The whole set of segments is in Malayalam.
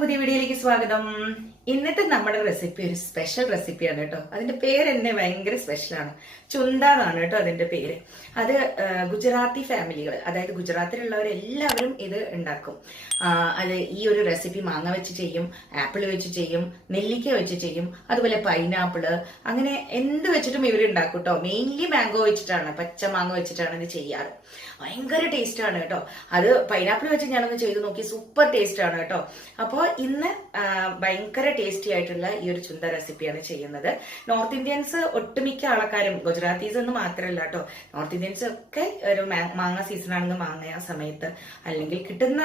പുതിയ വീഡിയോയിലേക്ക് സ്വാഗതം. ഇന്നത്തെ നമ്മുടെ റെസിപ്പി ഒരു സ്പെഷ്യൽ റെസിപ്പിയാണ് കേട്ടോ. അതിന്റെ പേര് തന്നെ ഭയങ്കര സ്പെഷ്യലാണ് ചുന്ത എന്നാണ് കേട്ടോ അതിന്റെ പേര്. അത് ഗുജറാത്തി ഫാമിലികൾ അതായത് ഗുജറാത്തിലുള്ളവരെല്ലാവരും ഇത് ഉണ്ടാക്കും. അത് ഈ ഒരു റെസിപ്പി മാങ്ങ വെച്ച് ചെയ്യും ആപ്പിൾ വെച്ച് ചെയ്യും നെല്ലിക്ക വെച്ച് ചെയ്യും അതുപോലെ പൈനാപ്പിൾ അങ്ങനെ എന്ത് വെച്ചിട്ടും ഇവർ ഉണ്ടാക്കും കേട്ടോ. മെയിൻലി മാംഗോ വെച്ചിട്ടാണ് പച്ച മാങ്ങ വെച്ചിട്ടാണ് ഇത് ചെയ്യാറ്. ഭയങ്കര ടേസ്റ്റ് ആണ് കേട്ടോ. അത് പൈനാപ്പിൾ വെച്ച് ഞാനൊന്ന് ചെയ്ത് നോക്കി സൂപ്പർ ടേസ്റ്റ് ആണ് കേട്ടോ. അപ്പോൾ ഇന്ന് ഭയങ്കര ടേസ്റ്റി ആയിട്ടുള്ള ഈ ഒരു ചുന്ത റെസിപ്പിയാണ് ചെയ്യുന്നത്. നോർത്ത് ഇന്ത്യൻസ് ഒട്ടുമിക്ക ആൾക്കാരും ഗുജറാത്തീസ് എന്ന് മാത്രമല്ല കേട്ടോ നോർത്ത് ഇന്ത്യൻസ് ഒക്കെ ഒരു മാങ്ങ സീസൺ ആണെങ്കിൽ മാങ്ങ സമയത്ത് അല്ലെങ്കിൽ കിട്ടുന്ന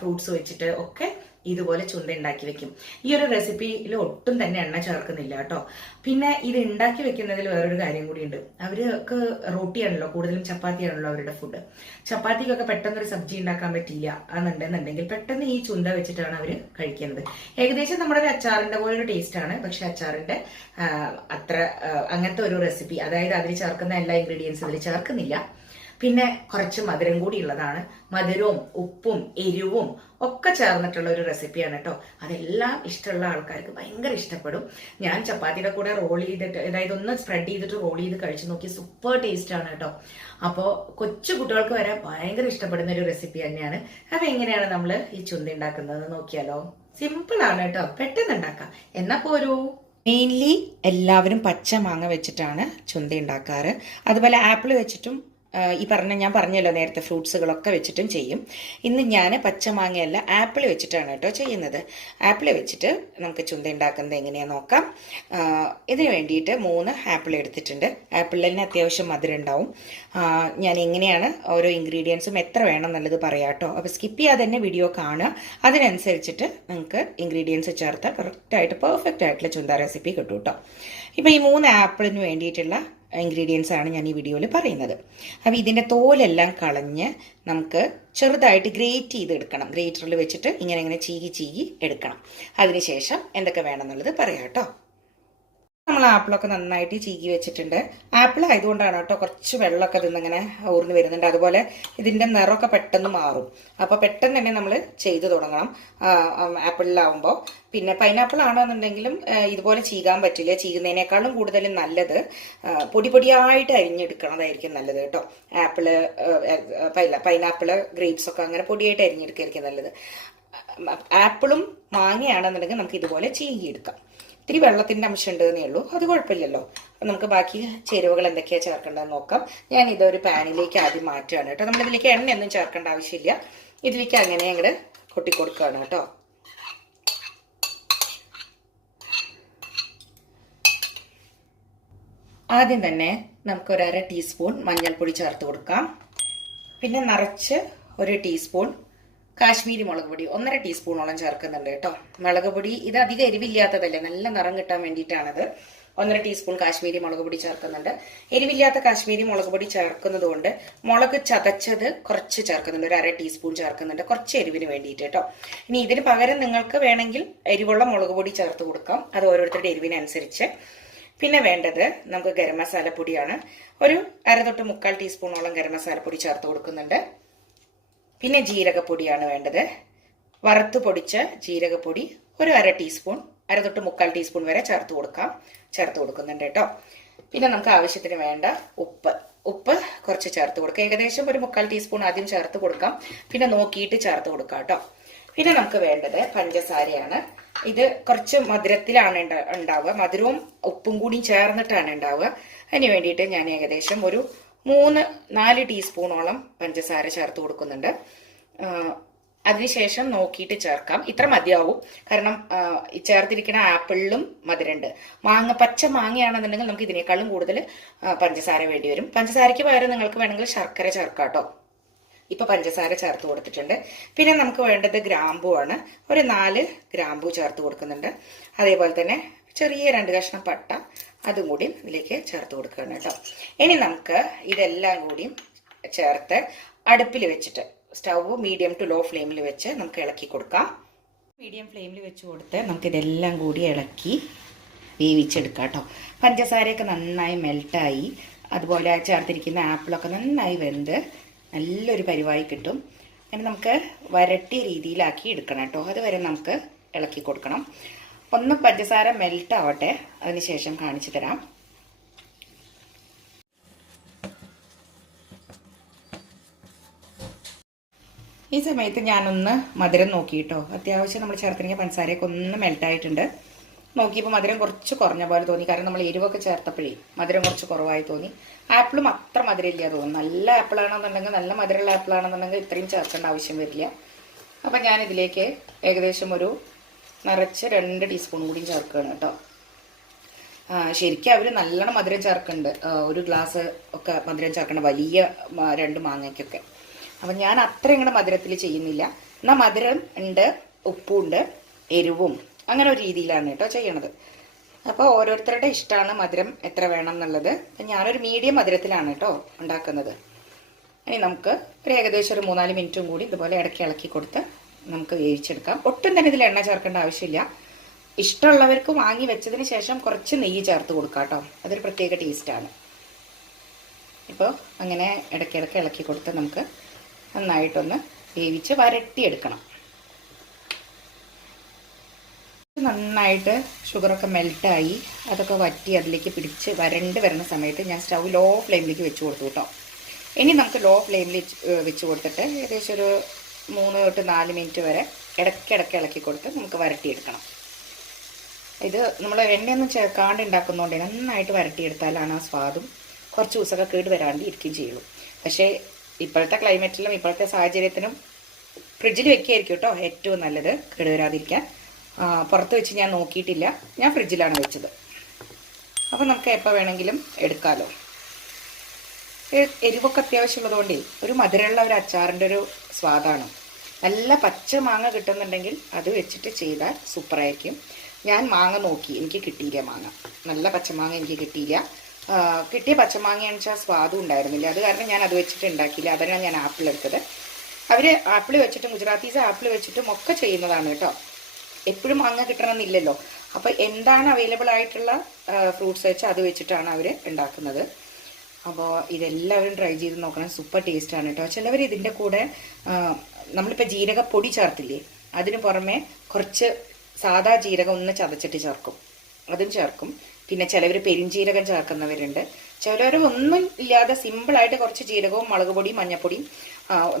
ഫ്രൂട്ട്സ് വെച്ചിട്ട് ഒക്കെ ഇതുപോലെ ചുണ്ട ഉണ്ടാക്കി വെക്കും. ഈ ഒരു റെസിപ്പിയിൽ ഒട്ടും തന്നെ എണ്ണ ചേർക്കുന്നില്ല കേട്ടോ. പിന്നെ ഇത് ഉണ്ടാക്കി വെക്കുന്നതിൽ വേറൊരു കാര്യം കൂടിയുണ്ട്. അവർക്ക് റോട്ടിയാണല്ലോ കൂടുതലും ചപ്പാത്തിയാണല്ലോ അവരുടെ ഫുഡ് ചപ്പാത്തിക്കൊക്കെ പെട്ടെന്ന് ഒരു സബ്ജി ഉണ്ടാക്കാൻ പറ്റില്ല എന്നുണ്ടെന്നുണ്ടെങ്കിൽ പെട്ടെന്ന് ഈ ചുണ്ട വെച്ചിട്ടാണ് അവർ കഴിക്കുന്നത്. ഏകദേശം നമ്മുടെ ഒരു അച്ചാറിന്റെ പോലെ ഒരു ടേസ്റ്റ് ആണ്. പക്ഷെ അച്ചാറിന്റെ അത്ര അങ്ങനത്തെ ഒരു റെസിപ്പി അതായത് അതിൽ ചേർക്കുന്ന എല്ലാ ഇൻഗ്രീഡിയൻസും അതിൽ ചേർക്കുന്നില്ല. പിന്നെ കുറച്ച് മധുരം കൂടി ഉള്ളതാണ്. മധുരവും ഉപ്പും എരിവും ഒക്കെ ചേർന്നിട്ടുള്ള ഒരു റെസിപ്പിയാണ് കേട്ടോ. അതെല്ലാം ഇഷ്ടമുള്ള ആൾക്കാർക്ക് ഭയങ്കര ഇഷ്ടപ്പെടും. ഞാൻ ചപ്പാത്തിയുടെ കൂടെ റോൾ ചെയ്തിട്ട് അതായത് ഒന്ന് സ്പ്രെഡ് ചെയ്തിട്ട് റോൾ ചെയ്ത് കഴിച്ചു നോക്കി സൂപ്പർ ടേസ്റ്റ് ആണ് കേട്ടോ. അപ്പോൾ കൊച്ചു കുട്ടികൾക്ക് വരെ ഭയങ്കര ഇഷ്ടപ്പെടുന്ന ഒരു റെസിപ്പി തന്നെയാണ്. അപ്പം എങ്ങനെയാണ് നമ്മൾ ഈ ചുന്തി ഉണ്ടാക്കുന്നത് നോക്കിയാലോ? സിമ്പിൾ ആണ് കേട്ടോ. പെട്ടെന്ന് ഉണ്ടാക്കാം. എന്നാ പോരൂ. മെയിൻലി എല്ലാവരും പച്ച മാങ്ങ വെച്ചിട്ടാണ് ചുന്തി ഉണ്ടാക്കാറ്. അതുപോലെ ആപ്പിൾ വെച്ചിട്ടും ഈ പറഞ്ഞ ഞാൻ പറഞ്ഞല്ലോ നേരത്തെ ഫ്രൂട്ട്സുകളൊക്കെ വെച്ചിട്ടും ചെയ്യും. ഇന്ന് ഞാൻ പച്ചമാങ്ങയല്ല ആപ്പിൾ വെച്ചിട്ടാണ് കേട്ടോ ചെയ്യുന്നത്. ആപ്പിൾ വെച്ചിട്ട് നമുക്ക് ചുന്ത ഉണ്ടാക്കുന്നത് എങ്ങനെയാണെന്ന് നോക്കാം ഇതിന് വേണ്ടിയിട്ട് മൂന്ന് ആപ്പിൾ എടുത്തിട്ടുണ്ട്. ആപ്പിളിൽ തന്നെ അത്യാവശ്യം മധുരം ഉണ്ടാവും. ഞാൻ എങ്ങനെയാണ് ഓരോ ഇൻഗ്രീഡിയൻസും എത്ര വേണം എന്നുള്ളത് പറയാം കേട്ടോ. അപ്പോൾ സ്കിപ്പ് ചെയ്യാതെ തന്നെ വീഡിയോ കാണുക. അതിനനുസരിച്ചിട്ട് നിങ്ങൾക്ക് ഇൻഗ്രീഡിയൻസ് ചേർത്താൽ കറക്റ്റായിട്ട് പെർഫെക്റ്റ് ആയിട്ടുള്ള ചുന്ത റെസിപ്പി കിട്ടും കേട്ടോ. ഇപ്പോൾ ഈ മൂന്ന് ആപ്പിളിന് വേണ്ടിയിട്ടുള്ള ഇൻഗ്രീഡിയൻസ് ആണ് ഞാൻ ഈ വീഡിയോയിൽ പറയുന്നത്. അപ്പോൾ ഇതിന്റെ തോലെല്ലാം കളഞ്ഞ് നമുക്ക് ചെറുതായിട്ട് ഗ്രേറ്റ് ചെയ്ത് എടുക്കണം ഗ്രേറ്ററിൽ വെച്ചിട്ട് ഇങ്ങനെ ഇങ്ങനെ ചീകി ചീകി എടുക്കണം. അതിനുശേഷം എന്തൊക്കെ വേണമെന്നുള്ളത് പറയാം കേട്ടോ. നമ്മൾ ആപ്പിളൊക്കെ നന്നായിട്ട് ചീകി വെച്ചിട്ടുണ്ട്. ആപ്പിൾ ആയതുകൊണ്ടാണ് കേട്ടോ കുറച്ച് വെള്ളമൊക്കെ ഇതിന്നിങ്ങനെ ഊർന്ന് വരുന്നുണ്ട്. അതുപോലെ ഇതിന്റെ നിറമൊക്കെ പെട്ടെന്ന് മാറും. അപ്പോൾ പെട്ടെന്ന് തന്നെ നമ്മൾ ചെയ്ത് തുടങ്ങണം. ആപ്പിളിലാവുമ്പോൾ പിന്നെ പൈനാപ്പിൾ ആണെന്നുണ്ടെങ്കിലും ഇതുപോലെ ചീകാൻ പറ്റില്ല. ചീകുന്നതിനേക്കാളും കൂടുതൽ നല്ലത് പൊടി പൊടിയായിട്ട് അരിഞ്ഞെടുക്കണതായിരിക്കും നല്ലത് കേട്ടോ. ആപ്പിൾ പൈനാപ്പിൾ ഗ്രേപ്സ് ഒക്കെ അങ്ങനെ പൊടിയായിട്ട് അരിഞ്ഞെടുക്കുകയായിരിക്കും നല്ലത്. ആപ്പിളും മാങ്ങയാണെന്നുണ്ടെങ്കിൽ നമുക്ക് ഇതുപോലെ ചീകിയെടുക്കാം. ഇത്തിരി വെള്ളത്തിന്റെ അംശം ഉണ്ടെന്നേ ഉള്ളൂ. അത് കുഴപ്പമില്ലല്ലോ. അപ്പൊ നമുക്ക് ബാക്കി ചേരുവകൾ എന്തൊക്കെയാ ചേർക്കേണ്ടതെന്ന് നോക്കാം. ഞാൻ ഇതൊരു പാനിലേക്ക് ആദ്യം മാറ്റുകയാണ് കേട്ടോ. നമ്മളിതിലേക്ക് എണ്ണയൊന്നും ചേർക്കേണ്ട ആവശ്യമില്ല. ഇതിലേക്ക് അങ്ങനെ അങ്ങോട്ട് കൊട്ടിക്കൊടുക്കുകയാണ് കേട്ടോ. ആദ്യം തന്നെ നമുക്ക് ഒരു അര ടീസ്പൂൺ മഞ്ഞൾപ്പൊടി ചേർത്ത് കൊടുക്കാം. പിന്നെ നിറച്ച് ഒരു ടീസ്പൂൺ കാശ്മീരി മുളക് പൊടി ഒന്നര ടീസ്പൂണോളം ചേർക്കുന്നുണ്ട് കേട്ടോ. മുളക് പൊടി ഇത് അധികം എരിവില്ലാത്തതല്ലേ നല്ല നിറം കിട്ടാൻ വേണ്ടിയിട്ടാണത്. ഒന്നര ടീസ്പൂൺ കാശ്മീരി മുളക് പൊടി ചേർക്കുന്നുണ്ട്. എരിവില്ലാത്ത കാശ്മീരി മുളക് പൊടി ചേർക്കുന്നത് കൊണ്ട് മുളക് ചതച്ചത് കുറച്ച് ചേർക്കുന്നുണ്ട് ഒരു അര ടീസ്പൂൺ ചേർക്കുന്നുണ്ട് കുറച്ച് എരിവിന് വേണ്ടിയിട്ട് കേട്ടോ. ഇനി ഇതിന് പകരം നിങ്ങൾക്ക് വേണമെങ്കിൽ എരിവുള്ള മുളക് പൊടി ചേർത്ത് കൊടുക്കാം അത് ഓരോരുത്തരുടെ എരിവിനനുസരിച്ച്. പിന്നെ വേണ്ടത് നമുക്ക് ഗരം മസാല പൊടിയാണ് ഒരു അര തൊട്ട് മുക്കാൽ ടീസ്പൂണോളം ഗരം മസാല പൊടി ചേർത്ത് കൊടുക്കുന്നുണ്ട്. പിന്നെ ജീരകപ്പൊടിയാണ് വേണ്ടത്. വറുത്ത് പൊടിച്ച ജീരകപ്പൊടി ഒരു അര ടീസ്പൂൺ അര തൊട്ട് മുക്കാൽ ടീസ്പൂൺ വരെ ചേർത്ത് കൊടുക്കാം. ചേർത്ത് കൊടുക്കുന്നുണ്ട് കേട്ടോ. പിന്നെ നമുക്ക് ആവശ്യത്തിന് വേണ്ട ഉപ്പ്. ഉപ്പ് കുറച്ച് ചേർത്ത് കൊടുക്കാം. ഏകദേശം ഒരു മുക്കാൽ ടീസ്പൂൺ ആദ്യം ചേർത്ത് കൊടുക്കാം. പിന്നെ നോക്കിയിട്ട് ചേർത്ത് കൊടുക്കാം കേട്ടോ. പിന്നെ നമുക്ക് വേണ്ടത് പഞ്ചസാരയാണ്. ഇത് കുറച്ച് മധുരത്തിലാണ് ഉണ്ടാവുക. മധുരവും ഉപ്പും കൂടി ചേർന്നിട്ടാണ് ഉണ്ടാവുക. അതിന് വേണ്ടിയിട്ട് ഞാൻ ഏകദേശം ഒരു മൂന്ന് നാല് ടീസ്പൂണോളം പഞ്ചസാര ചേർത്ത് കൊടുക്കുന്നുണ്ട്. അതിനുശേഷം നോക്കിയിട്ട് ചേർക്കാം. ഇത്ര മതിയാവും. കാരണം ചേർത്തിരിക്കുന്ന ആപ്പിളിലും മധുരമുണ്ട് മാങ്ങ പച്ച മാങ്ങയാണെന്നുണ്ടെങ്കിൽ നമുക്ക് ഇതിനേക്കാളും കൂടുതൽ പഞ്ചസാര വേണ്ടി വരും. പഞ്ചസാരയ്ക്ക് പകരം നിങ്ങൾക്ക് വേണമെങ്കിൽ ശർക്കര ചേർക്കാം കേട്ടോ. ഇപ്പൊ പഞ്ചസാര ചേർത്ത് കൊടുത്തിട്ടുണ്ട്. പിന്നെ നമുക്ക് വേണ്ടത് ഗ്രാമ്പു ആണ്. ഒരു നാല് ഗ്രാമ്പു ചേർത്ത് കൊടുക്കുന്നുണ്ട്. അതേപോലെ തന്നെ ചെറിയ രണ്ട് കഷ്ണം പട്ട അതും കൂടി ഇതിലേക്ക് ചേർത്ത് കൊടുക്കുകയാണ് കേട്ടോ. ഇനി നമുക്ക് ഇതെല്ലാം കൂടിയും ചേർത്ത് അടുപ്പിൽ വെച്ചിട്ട് സ്റ്റൗ മീഡിയം ടു ലോ ഫ്ലെയിമിൽ വെച്ച് നമുക്ക് ഇളക്കി കൊടുക്കാം. മീഡിയം ഫ്ലെയിമിൽ വെച്ച് കൊടുത്ത് നമുക്ക് ഇതെല്ലാം കൂടി ഇളക്കി വേവിച്ചെടുക്കാം കേട്ടോ. പഞ്ചസാരയൊക്കെ നന്നായി മെൽട്ടായി അതുപോലെ ചേർത്തിരിക്കുന്ന ആപ്പിളൊക്കെ നന്നായി വെന്ത് നല്ലൊരു പരിവായി കിട്ടും. അങ്ങനെ നമുക്ക് വരട്ടിയ രീതിയിലാക്കി എടുക്കണം കേട്ടോ. അതുവരെ നമുക്ക് ഇളക്കി കൊടുക്കണം. ഒന്ന് പഞ്ചസാര മെൽറ്റ് ആവട്ടെ. അതിനുശേഷം കാണിച്ചു തരാം. ഈ സമയത്ത് ഞാനൊന്ന് മധുരം നോക്കിയിട്ടോ. അത്യാവശ്യം നമ്മൾ ചേർത്തിരിക്കുന്ന പഞ്ചസാരയൊക്കെ ഒന്ന് മെൽട്ടായിട്ടുണ്ട് നോക്കിയപ്പോൾ മധുരം കുറച്ച് കുറഞ്ഞ പോലെ തോന്നി. കാരണം നമ്മൾ എരിവൊക്കെ ചേർത്തപ്പോഴേ മധുരം കുറച്ച് കുറവായി തോന്നി. ആപ്പിളും അത്ര മധുരമില്ല തോന്നുന്നു. നല്ല ആപ്പിളാണെന്നുണ്ടെങ്കിൽ നല്ല മധുരമുള്ള ആപ്പിളാണെന്നുണ്ടെങ്കിൽ ഇത്രയും ചേർക്കേണ്ട ആവശ്യം വരില്ല. അപ്പം ഞാനിതിലേക്ക് ഏകദേശം ഒരു നിറച്ച് രണ്ട് ടീസ്പൂൺ കൂടി ചേർക്കുകയാണ് കേട്ടോ. ശരിക്കും അവർ നല്ലോണം മധുരം ചേർക്കുന്നുണ്ട്. ഒരു ഗ്ലാസ് ഒക്കെ മധുരം ചേർക്കണം വലിയ രണ്ട് മാങ്ങയ്ക്കൊക്കെ. അപ്പം ഞാൻ അത്ര ഇങ്ങനെ മധുരത്തിൽ ചെയ്യുന്നില്ല. എന്നാൽ മധുരം ഉണ്ട് ഉപ്പുണ്ട് എരിവും അങ്ങനെ ഒരു രീതിയിലാണ് കേട്ടോ ചെയ്യണത്. അപ്പോൾ ഓരോരുത്തരുടെ ഇഷ്ടമാണ് മധുരം എത്ര വേണം എന്നുള്ളത്. അപ്പം ഞാനൊരു മീഡിയം മധുരത്തിലാണ് കേട്ടോ ഉണ്ടാക്കുന്നത്. ഇനി നമുക്ക് ഒരു ഏകദേശം ഒരു മൂന്നാൽ മിനിറ്റും കൂടി ഇതുപോലെ ഇടയ്ക്ക് ഇളക്കി കൊടുത്ത് നമുക്ക് വേവിച്ചെടുക്കാം. ഒട്ടും തന്നെ ഇതിൽ എണ്ണ ചേർക്കേണ്ട ആവശ്യമില്ല. ഇഷ്ടമുള്ളവർക്ക് വാങ്ങി വെച്ചതിന് ശേഷം കുറച്ച് നെയ്യ് ചേർത്ത് കൊടുക്കാം കേട്ടോ. അതൊരു പ്രത്യേക ടേസ്റ്റാണ് ഇപ്പോൾ അങ്ങനെ ഇടയ്ക്കിടയ്ക്ക് ഇളക്കി കൊടുത്ത് നമുക്ക് നന്നായിട്ടൊന്ന് വേവിച്ച് വരട്ടിയെടുക്കണം. നന്നായിട്ട് ഷുഗറൊക്കെ മെൽട്ടായി അതൊക്കെ വറ്റി അതിലേക്ക് പിടിച്ച് വരണ്ട് വരുന്ന സമയത്ത് ഞാൻ സ്റ്റൗ ലോ ഫ്ലെയിമിലേക്ക് വെച്ച് കൊടുത്തു കേട്ടോ. ഇനി നമുക്ക് ലോ ഫ്ലെയിമിൽ വെച്ച് കൊടുത്തിട്ട് ഏകദേശം ഒരു മൂന്ന് തൊട്ട് നാല് മിനിറ്റ് വരെ ഇടയ്ക്കിടയ്ക്ക് ഇളക്കി കൊടുത്ത് നമുക്ക് വരട്ടിയെടുക്കണം. ഇത് നമ്മൾ എണ്ണയൊന്നും ചേർക്കാണ്ട് ഉണ്ടാക്കുന്നതുകൊണ്ട് നന്നായിട്ട് വരട്ടിയെടുത്താലാണ് ആ സ്വാദും കുറച്ച് ദിവസമൊക്കെ കേട് വരാണ്ട് ഇരിക്കുകയും ചെയ്യുള്ളൂ. പക്ഷേ ഇപ്പോഴത്തെ ക്ലൈമറ്റിലും ഇപ്പോഴത്തെ സാഹചര്യത്തിനും ഫ്രിഡ്ജിൽ വെക്കുകയായിരിക്കും കേട്ടോ ഏറ്റവും നല്ലത് കേട് വരാതിരിക്കാൻ. പുറത്ത് വെച്ച് ഞാൻ നോക്കിയിട്ടില്ല. ഞാൻ ഫ്രിഡ്ജിലാണ് വെച്ചത്. അപ്പോൾ നമുക്ക് എപ്പോൾ വേണമെങ്കിലും എടുക്കാമല്ലോ എരിവൊക്കെ അത്യാവശ്യമുള്ളതുകൊണ്ടേ ഒരു മധുരമുള്ള ഒരു അച്ചാറിന്റെ ഒരു സ്വാദാണ്. നല്ല പച്ച മാങ്ങ കിട്ടുന്നുണ്ടെങ്കിൽ അത് വെച്ചിട്ട് ചെയ്താൽ സൂപ്പറായിരിക്കും. ഞാൻ മാങ്ങ നോക്കി എനിക്ക് കിട്ടിയില്ല മാങ്ങ. നല്ല പച്ചമാങ്ങ എനിക്ക് കിട്ടിയില്ല. കിട്ടിയ പച്ചമാങ്ങയാണെന്ന് വെച്ചാൽ സ്വാദും ഉണ്ടായിരുന്നില്ല. അത് കാരണം ഞാൻ അത് വെച്ചിട്ട് ഉണ്ടാക്കിയില്ല. അതിനാണ് ഞാൻ ആപ്പിൾ എടുത്തത്. അവർ ആപ്പിൾ വെച്ചിട്ടും ഗുജറാത്തീസ് ആപ്പിൾ വെച്ചിട്ടും ഒക്കെ ചെയ്യുന്നതാണ് കേട്ടോ. എപ്പോഴും മാങ്ങ കിട്ടണമെന്നില്ലല്ലോ. അപ്പോൾ എന്താണ് അവൈലബിൾ ആയിട്ടുള്ള ഫ്രൂട്ട്സ് വെച്ച് അത് വെച്ചിട്ടാണ് അവർ ഉണ്ടാക്കുന്നത്. അപ്പോൾ ഇതെല്ലാവരും ട്രൈ ചെയ്ത് നോക്കണം. സൂപ്പർ ടേസ്റ്റാണ് കേട്ടോ ചിലവർ ഇതിന്റെ കൂടെ നമ്മളിപ്പോൾ ജീരകപ്പൊടി ചേർത്തില്ലേ? അതിന് പുറമെ കുറച്ച് സാധാ ജീരകം ഒന്ന് ചതച്ചിട്ട് ചേർക്കും. അതും ചേർക്കും. പിന്നെ ചിലവർ പെരിഞ്ജീരകം ചേർക്കുന്നവരുണ്ട്. ചിലവർ ഒന്നും ഇല്ലാതെ സിമ്പിളായിട്ട് കുറച്ച് ജീരകവും മുളക് പൊടിയും മഞ്ഞപ്പൊടിയും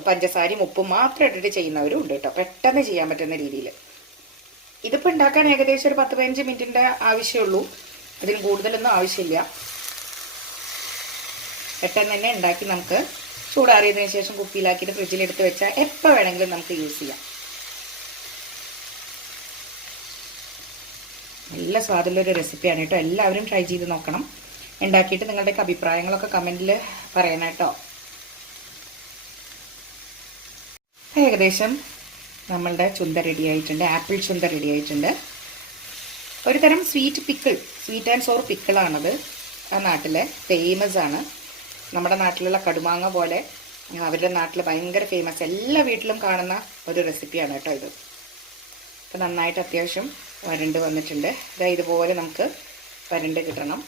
പഞ്ചസാരയും ഉപ്പും മാത്രം ഇട്ടിട്ട് ചെയ്യുന്നവരും ഉണ്ട് കേട്ടോ പെട്ടെന്ന് ചെയ്യാൻ പറ്റുന്ന രീതിയിൽ ഇതിപ്പോൾ ഉണ്ടാക്കാൻ ഏകദേശം ഒരു പത്ത് പതിനഞ്ച് മിനിറ്റിന്റെ ആവശ്യമുള്ളൂ അതിന് കൂടുതലൊന്നും ആവശ്യമില്ല. പെട്ടെന്ന് തന്നെ ഉണ്ടാക്കി നമുക്ക് ചൂടാറിയതിനു ശേഷം കുപ്പിയിലാക്കിയിട്ട് ഫ്രിഡ്ജിലെടുത്ത് വെച്ചാൽ എപ്പോൾ വേണമെങ്കിലും നമുക്ക് യൂസ് ചെയ്യാം. നല്ല സ്വാദുള്ളൊരു റെസിപ്പിയാണ് കേട്ടോ. എല്ലാവരും ട്രൈ ചെയ്ത് നോക്കണം. ഉണ്ടാക്കിയിട്ട് നിങ്ങളുടെയൊക്കെ അഭിപ്രായങ്ങളൊക്കെ കമന്റിൽ പറയണം കേട്ടോ. ഏകദേശം നമ്മളുടെ ചുന്ത റെഡി ആയിട്ടുണ്ട്. ആപ്പിൾ ചുന്ത റെഡി ആയിട്ടുണ്ട്. ഒരു തരം sweet pickle sweet and sour പിക്കിളാണത് ആ നാട്ടിലെ ഫേമസ് ആണ്. നമ്മുടെ നാട്ടിലുള്ള കടുമാങ്ങ പോലെ അവരുടെ നാട്ടിൽ ഭയങ്കര ഫേമസ് എല്ലാ വീട്ടിലും കാണുന്ന ഒരു റെസിപ്പിയാണ് കേട്ടോ ഇത്. അപ്പോൾ നന്നായിട്ട് അത്യാവശ്യം വരണ്ട് വന്നിട്ടുണ്ട്. ഇതാ ഇതുപോലെ നമുക്ക് വരണ്ട് കിട്ടണം.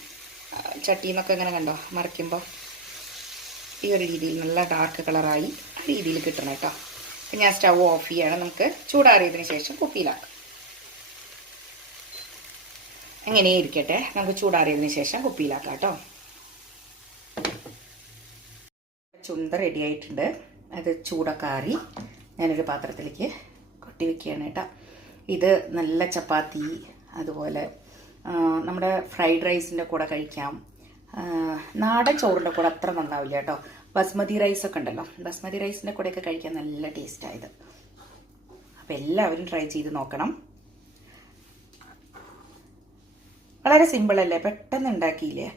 ചട്ടിന്നൊക്കെ ഇങ്ങനെ കണ്ടോ? മറിക്കുമ്പോൾ ഈ ഒരു രീതിയിൽ നല്ല ഡാർക്ക് കളറായി ആ രീതിയിൽ കിട്ടണം കേട്ടോ. അപ്പം ഞാൻ സ്റ്റവ് ഓഫ് ചെയ്യാണ്. നമുക്ക് ചൂടാറിയതിന് ശേഷം കുപ്പിയിലാക്കാം. അങ്ങനെ ഇരിക്കട്ടെ നമുക്ക് ചൂടാറിയതിന് ശേഷം കുപ്പിയിലാക്കാം കേട്ടോ. ചുന്ത റെഡി ആയിട്ടുണ്ട്. അത് ചൂടൊക്കെ ആറി ഞാനൊരു പാത്രത്തിലേക്ക് കൊട്ടി വെക്കുകയാണ് കേട്ടോ. ഇത് നല്ല ചപ്പാത്തി അതുപോലെ നമ്മുടെ ഫ്രൈഡ് റൈസിന്റെ കൂടെ കഴിക്കാം. നാടൻ ചോറിന്റെ കൂടെ അത്ര നന്നാവില്ല കേട്ടോ. ബസ്മതി റൈസൊക്കെ ഉണ്ടല്ലോ. ബസ്മതി റൈസിന്റെ കൂടെയൊക്കെ കഴിക്കാൻ നല്ല ടേസ്റ്റായത് അപ്പോൾ എല്ലാവരും ട്രൈ ചെയ്ത് നോക്കണം. വളരെ സിമ്പിളല്ലേ പെട്ടെന്ന് ഉണ്ടാക്കിയില്ലേ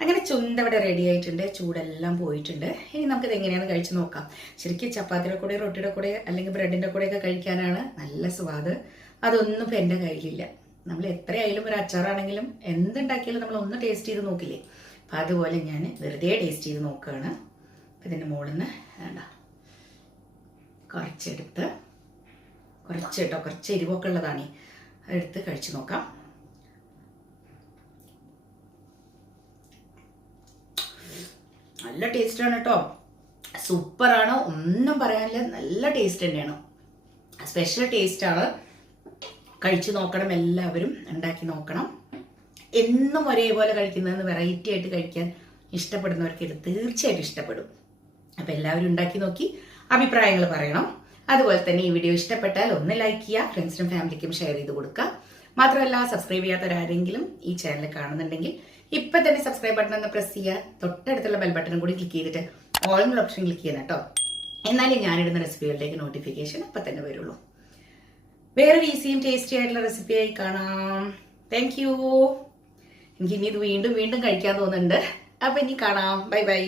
അങ്ങനെ ചുന്ത ഇവിടെ റെഡി ആയിട്ടുണ്ട്. ചൂടെല്ലാം പോയിട്ടുണ്ട്. ഇനി നമുക്കിത് എങ്ങനെയാണ് കഴിച്ച് നോക്കാം. ശരിക്കും ചപ്പാത്തിയുടെ കൂടെ റൊട്ടിയുടെ കൂടെ അല്ലെങ്കിൽ ബ്രെഡിന്റെ കൂടെയൊക്കെ കഴിക്കാനാണ് നല്ല സ്വാദ്. അതൊന്നും ഇപ്പം എന്റെ കയ്യിലില്ല. നമ്മൾ എത്രയായാലും ഒരു അച്ചാറാണെങ്കിലും എന്തുണ്ടാക്കിയാലും നമ്മൾ ഒന്ന് ടേസ്റ്റ് ചെയ്ത് നോക്കില്ലേ? അപ്പം അതുപോലെ ഞാൻ വെറുതെ ടേസ്റ്റ് ചെയ്ത് നോക്കുകയാണ്. അപ്പം ഇതിന്റെ മുകളിൽ നിന്ന് വേണ്ട. കുറച്ചെടുത്ത് കുറച്ച് കേട്ടോ. കുറച്ച് എരിവൊക്കെ ഉള്ളതാണ്. അതെടുത്ത് കഴിച്ച് നോക്കാം. നല്ല ടേസ്റ്റാണ് കേട്ടോ സൂപ്പറാണ് ഒന്നും പറയാനില്ല. നല്ല ടേസ്റ്റ് തന്നെയാണ്. സ്പെഷ്യൽ ടേസ്റ്റാണ് കഴിച്ചു നോക്കണം എല്ലാവരും. ഉണ്ടാക്കി നോക്കണം. എന്നും ഒരേപോലെ കഴിക്കുന്നതെന്ന് വെറൈറ്റി ആയിട്ട് കഴിക്കാൻ ഇഷ്ടപ്പെടുന്നവർക്ക് ഇത് തീർച്ചയായിട്ടും ഇഷ്ടപ്പെടും. അപ്പം എല്ലാവരും ഉണ്ടാക്കി നോക്കി അഭിപ്രായങ്ങൾ പറയണം. അതുപോലെ തന്നെ ഈ വീഡിയോ ഇഷ്ടപ്പെട്ടാൽ ഒന്ന് ലൈക്ക് ചെയ്യുക ഫ്രണ്ട്സിനും ഫാമിലിക്കും ഷെയർ ചെയ്ത് കൊടുക്കുക. മാത്രമല്ല സബ്സ്ക്രൈബ് ചെയ്യാത്തവരാരെങ്കിലും ഈ ചാനൽ കാണുന്നുണ്ടെങ്കിൽ ഇപ്പം തന്നെ സബ്സ്ക്രൈബ് ബട്ടൺ ഒന്ന് പ്രസ് ചെയ്യുക. തൊട്ടടുത്തുള്ള ബെൽ ബട്ടൺ കൂടി ക്ലിക്ക് ചെയ്തിട്ട് ഓൾ ഓപ്ഷൻ ക്ലിക്ക് ചെയ്യണം കേട്ടോ എന്നാലേ ഞാനിടുന്ന റെസിപ്പികളിലേക്ക് നോട്ടിഫിക്കേഷൻ ഇപ്പൊ തന്നെ വരുള്ളൂ. വേറൊരു ഈസിയും ടേസ്റ്റി ആയിട്ടുള്ള റെസിപ്പിയായി കാണാം. താങ്ക് യു എനിക്ക് ഇനി ഇത് വീണ്ടും വീണ്ടും കഴിക്കാൻ തോന്നുന്നുണ്ട്. അപ്പൊ ഇനി കാണാം. Bye bye